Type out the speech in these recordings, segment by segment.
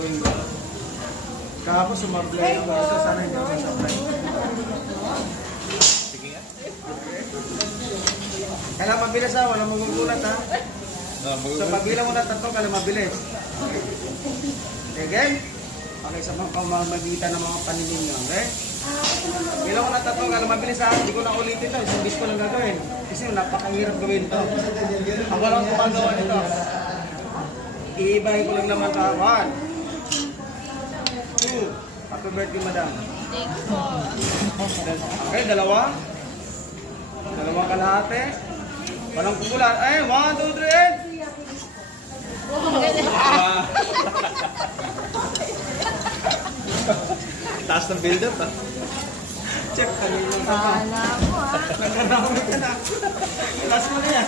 gagawin mo. Tapos sumablay ako. Ito sana hindi ako sasablay. Sige nga. Kailangan mabilis ha, walang magugulat ha. So pagbilang mo na tatlo, kailangan mabilis. Okay, again? Okay, sa mga pamamagitan ng mga paningin nyo, okay? Bilang mo na tatlo, kailangan mabilis ha. Hindi ko na ulitin ito, isang bis ko lang gagawin. Kasi napakahirap gawin ito. Ako lang gumagawa nito. Iibahin ko lang naman ka. 1, 2. Happy birthday, madam. Thank you po. Okay, dalawa. Dalawang kalahati. Walang pupulan. Ay, 1, 2, 3, and... Taas ng build-up ah. Check, kanina ka pa. Bahala mo ha. Nagkarawi ka na. Last mo na yan.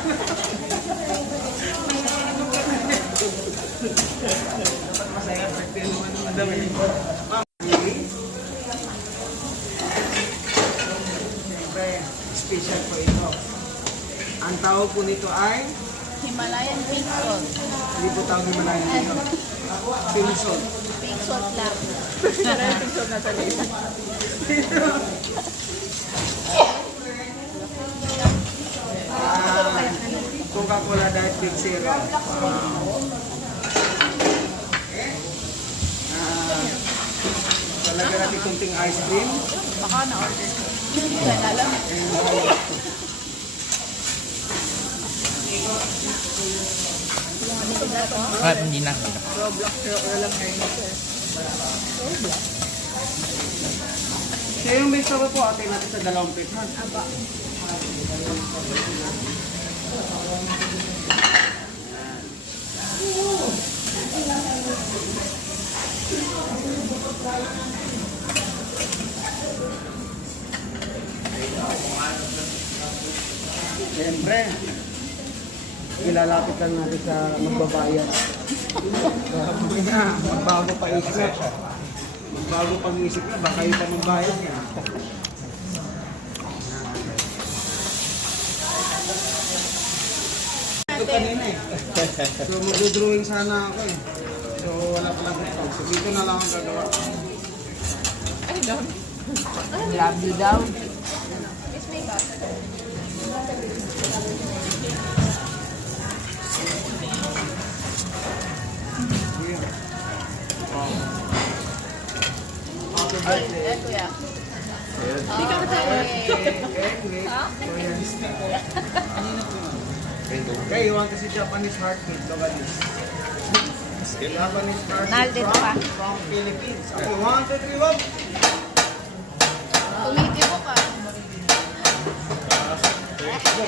Dapat masaya. Birthday naman ng madam eh. Ma'am, siyempre, special po ito. Ang tawag po nito ay Himalayan pink salt. hindi po tawag ni Malayan dito. Pinsol. Pink salt lang. Parang pink salt na sa lisa. Coca-Cola Diet Coke Zero. Talaga natin kunting ice cream. Baka na-order. Hindi ko na alam. Hindi na. Roblox lang Siya yung may sawa po atin natin sa dalawang plate ha. Aba. Siyempre, ilalapit lang natin sa magbabayad. Sabi niya, magbago pa isip. Magbago pang isip niya, baka yung pambayad niya. Ito kanina eh. So magdodrawing sana ako eh. So wala palang ito. So dito na lang ang gagawa. Ay, doon. Love you daw. Here. Wow. Happy Ay, birthday. kuya. Hindi ka Wait. Korean style. Okay, you want to see Japanese heartbeat? Look at this. Japanese heartbeat Naldo pa. from Philippines. Okay, 1, 2, 3, 1. Tumitibo ka. Tumitibo.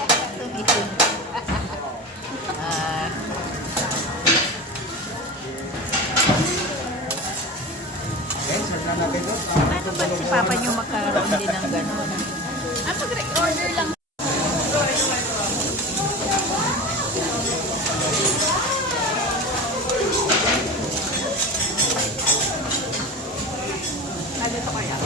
Okay, sarap na natin ito. Ano ba si Papa niyo magkaroon din ng gano'n? Ah, mag-order lang. Nandito kaya?